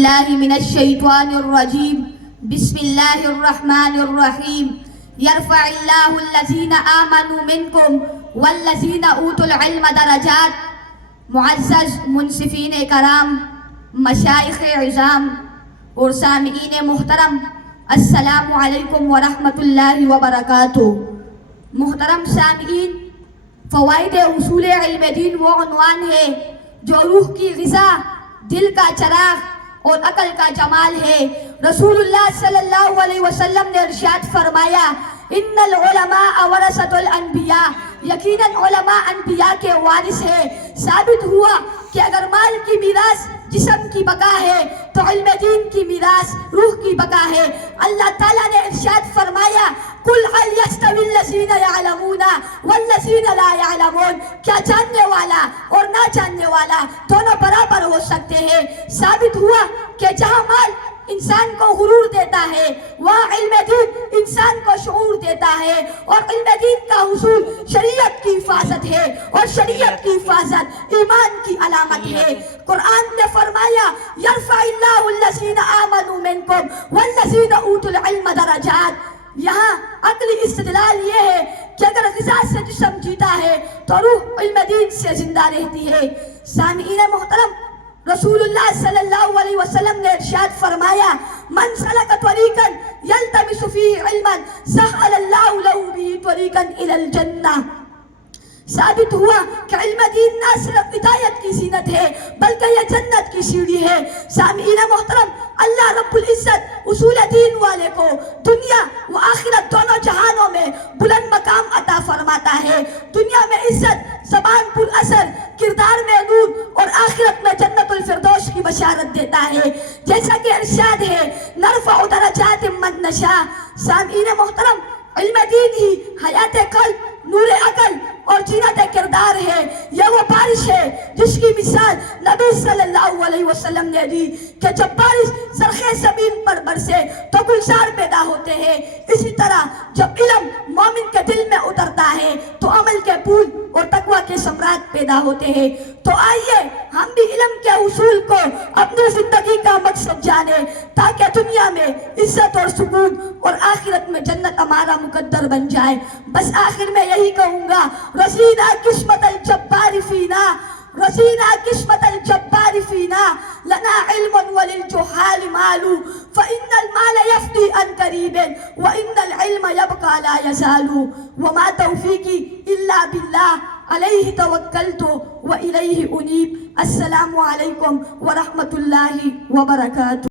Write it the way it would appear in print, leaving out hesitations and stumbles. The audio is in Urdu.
الله من الشيطان الرجيم بسم الله الرحمن الرحيم يرفع الله الذين آمنوا منكم والذين أوتوا العلم درجات. معزز منصفین کرام، مشائخ عظام اور سامعین محترم، السلام علیکم ورحمۃ اللہ وبرکاتہ. محترم سامعین، فوائد اصول علم دین وہ عنوان ہے جو روح کی غذا، دل کا چراغ اور عقل کا جمال ہے. رسول اللہ صلی اللہ علیہ وسلم نے ارشاد فرمایا، ان العلماء ورثۃ الانبیاء، یقیناً علماء انبیاء کے وارث ہیں. ثابت ہوا کہ اگر مال کی میراث جسم کی بقا ہے تو علم دین کی میراث روح کی بقا ہے. اللہ تعالیٰ نے ارشاد فرمایا، قل هل يستوي الذين يعلمون والذين لا يعلمون، کیا جاننے والا اور نہ جاننے والا دونوں برابر ہو سکتے ہیں؟ ثابت ہوا کہ جہاں مال انسان کو غرور دیتا ہے وہاں علم دین انسان کو شعور دیتا ہے، اور علم دین کا حصول شریعت کی حفاظت ہے، اور شریعت کی حفاظت ایمان کی علامت ہے. قرآن نے فرمایا، یرفع اللہ الذین آمنوا منکم والذین اوتوا العلم درجات. یہاں عقلی استدلال یہ ہے کہ اگر غذا سے جسم جیتا ہے تو روح علم دین سے زندہ رہتی ہے. سامعین محترم، رسول اللہ صلی اللہ علیہ وسلم نے ارشاد فرمایا، من سلک طریقا یلتمس فیہ علما سہل اللہ لہ بہ طریقا الی الجنہ. ثابت ہوا کہ علم دین نہ صرف ہدایت کی زینت ہے بلکہ یہ جنت کی سیڑھی ہے. سامعین محترم، اللہ رب العزت اصول دین والے کو دنیا و آخرت دونوں جہانوں میں بلند مقام عطا فرماتا ہے. دنیا میں عزت، زبان پر اثر، کردار میں نور، اور آخرت میں جنت الفردوس کی بشارت دیتا ہے. جیسا کہ ارشاد ہے، نرفع درجات من نشاء. سامعین محترم، علم دین ہی حیات قلب، نور عقل اور زینت کردار ہے. یہ وہ بارش ہے جس کی مثال نبی صلی اللہ علیہ وسلم نے دی کہ جب بارش زرخِ زمین پر برسے تو گلزار پیدا ہوتے ہیں. اسی طرح جب علم مومن کے دل میں اترتا ہے تو عمل کے پھول اور تقوی کے ثمرات پیدا ہوتے ہیں. تو آئیے ہم بھی علم کے اصول کو اپنی زندگی کا مقصد جانیں تاکہ دنیا میں عزت اور سکون اور آخرت میں جنت ہمارا مقدر بن جائے. بس آخر میں یہی کہوں گا، رسینا قسمت الجبار فینا، رسینا قسمت الجبار فینا، لنا علم وللجہال مال، فإن المال يفدي عن قریب وإن العلم يبقى لا يزال، وما توفیقی الا باللہ، علیہ توکلت وإلیہ انیب. السلام علیکم ورحمۃ اللہ وبرکاتہ.